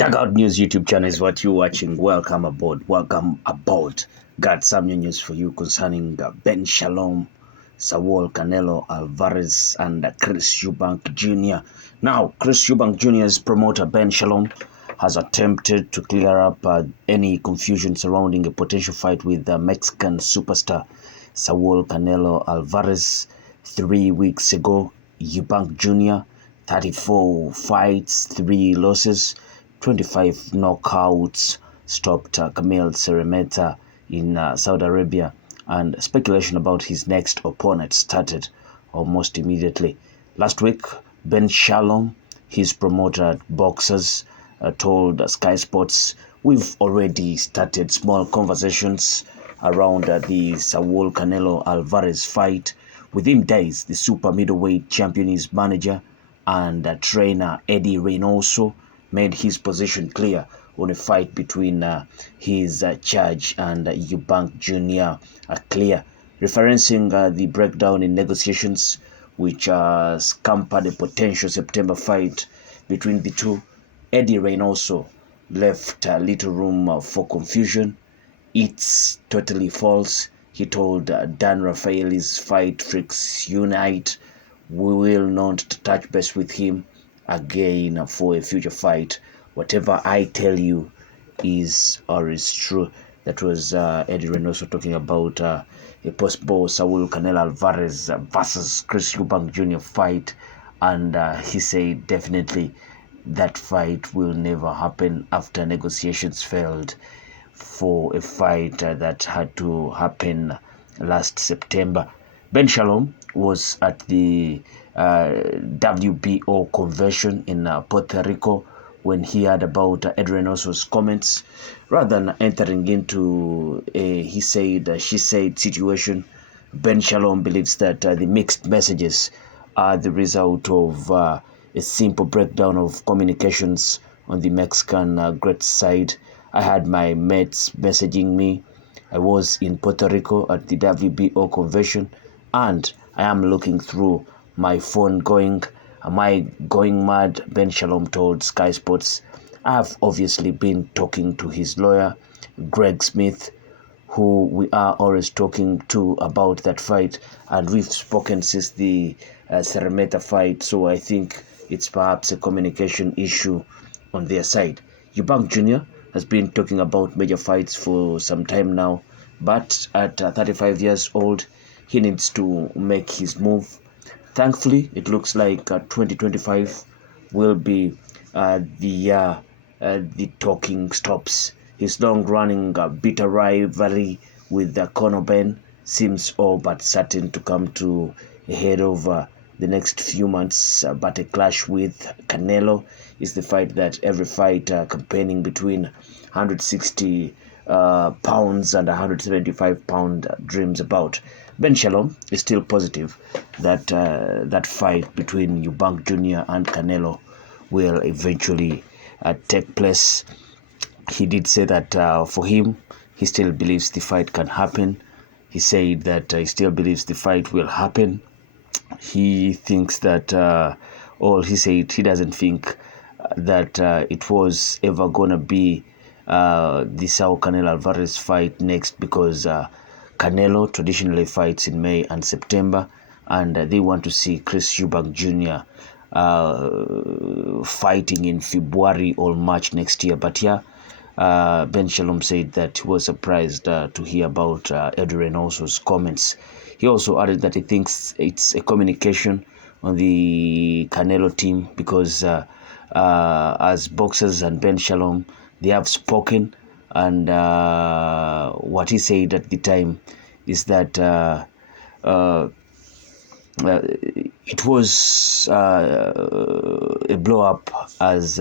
Dugout News YouTube channel is what you're watching. Welcome aboard. Welcome aboard. Got some new news for you concerning Ben Shalom, Saul Canelo Alvarez, and Chris Eubank Jr. Now, Chris Eubank Jr.'s promoter Ben Shalom has attempted to clear up any confusion surrounding a potential fight with the Mexican superstar Saul Canelo Alvarez. 3 weeks ago, Eubank Jr., 34 fights, 3 losses, 25 knockouts, stopped Camille Ceremeta in Saudi Arabia, and speculation about his next opponent started almost immediately. Last week, Ben Shalom, his promoter at Boxers, told Sky Sports, "We've already started small conversations around the Saul Canelo Alvarez fight. Within days, the super middleweight champion, his manager and trainer Eddie Reynoso made his position clear on a fight between his judge and Eubank Jr. Clear, referencing the breakdown in negotiations which scuppered a potential September fight between the two. Eddie Reynoso left little room for confusion. It's totally false. He told Dan Rafael's Fight Freaks Unite, "We will not touch base with him again for a future fight. Whatever I tell you is or is true." That was Eddie Reynoso talking about a possible Saul Canelo Alvarez versus Chris Eubank Jr. fight, and he said definitely that fight will never happen after negotiations failed for a fight that had to happen last September. Ben Shalom was at the WBO convention in Puerto Rico when he heard about Eddie Reynoso's comments. Rather than entering into a he said, she said situation, Ben Shalom believes that the mixed messages are the result of a simple breakdown of communications on the Mexican great side. "I had my mates messaging me. I was in Puerto Rico at the WBO convention, and I am looking through my phone going, am I going mad?" Ben Shalom told Sky Sports. "I have obviously been talking to his lawyer, Greg Smith, who we are always talking to about that fight, and we've spoken since the Ceremeta fight, so I think it's perhaps a communication issue on their side." Eubank Jr. has been talking about major fights for some time now, but at 35 years old, he needs to make his move. Thankfully, it looks like 2025 will be the talking stops. His long-running bitter rivalry with Conor Ben seems all but certain to come to a head over the next few months, but a clash with Canelo is the fight that every fighter campaigning between 160 pounds and 175-pound dreams about. Ben Shalom is still positive that that fight between Eubank Jr. and Canelo will eventually take place. He did say that for him, he still believes the fight can happen. He said that he still believes the fight will happen. He thinks that, he said he doesn't think that it was ever going to be the Saul Canelo Alvarez fight next, because Canelo traditionally fights in May and September, and they want to see Chris Eubank Jr. Fighting in February or March next year. But yeah, Ben Shalom said that he was surprised to hear about Eddie Reynoso's comments. He also added that he thinks it's a communication on the Canelo team, because as Boxers and Ben Shalom, they have spoken, and what he said at the time is that it was a blow up, as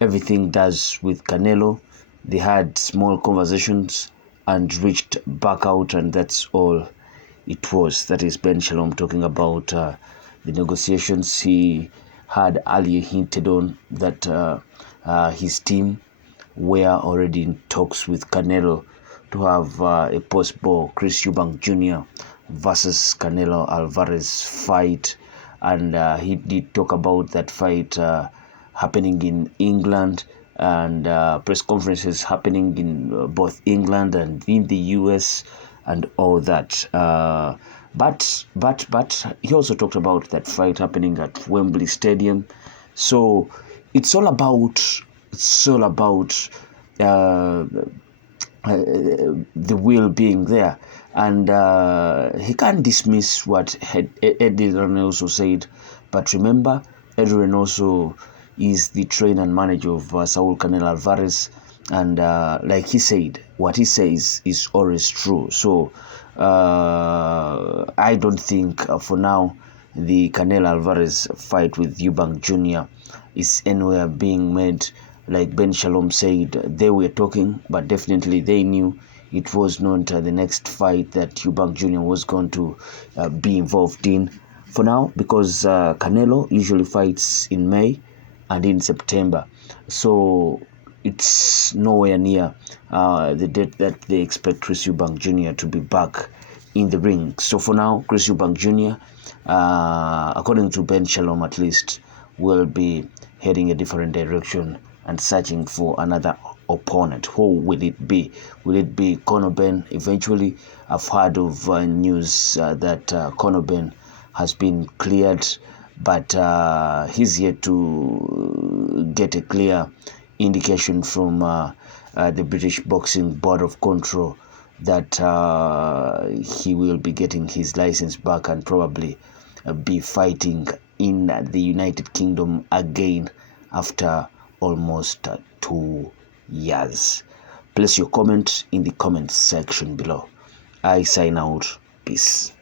everything does with Canelo. They had small conversations and reached back out, and that's all it was. That is Ben Shalom talking about the negotiations. He had earlier hinted on that his team were already in talks with Canelo to have a possible Chris Eubank Jr. versus Canelo Alvarez fight, and he did talk about that fight happening in England, and press conferences happening in both England and in the US and all that. But he also talked about that fight happening at Wembley Stadium. So it's all about the will being there, and he can't dismiss what Eddie Reynoso said. But remember, Eddie Reynoso is the trainer and manager of Saul Canelo Alvarez, and like he said, what he says is always true. So I don't think for now the Canelo Alvarez fight with Eubank Jr. is anywhere being made. Like Ben Shalom said, they were talking, but definitely they knew it was not the next fight that Eubank Jr. was going to be involved in for now, because Canelo usually fights in May and in September. So it's nowhere near the date that they expect Chris Eubank Jr. to be back in the ring. So for now, Chris Eubank Jr., according to Ben Shalom at least, will be heading a different direction and searching for another opponent. Who will it be? Will it be Conor Benn eventually? I've heard of news that Conor Benn has been cleared, but he's yet to get a clear indication from the British Boxing Board of Control that he will be getting his license back and probably be fighting in the United Kingdom again after almost 2 years. Place your comment in the comments section below. I sign out. Peace.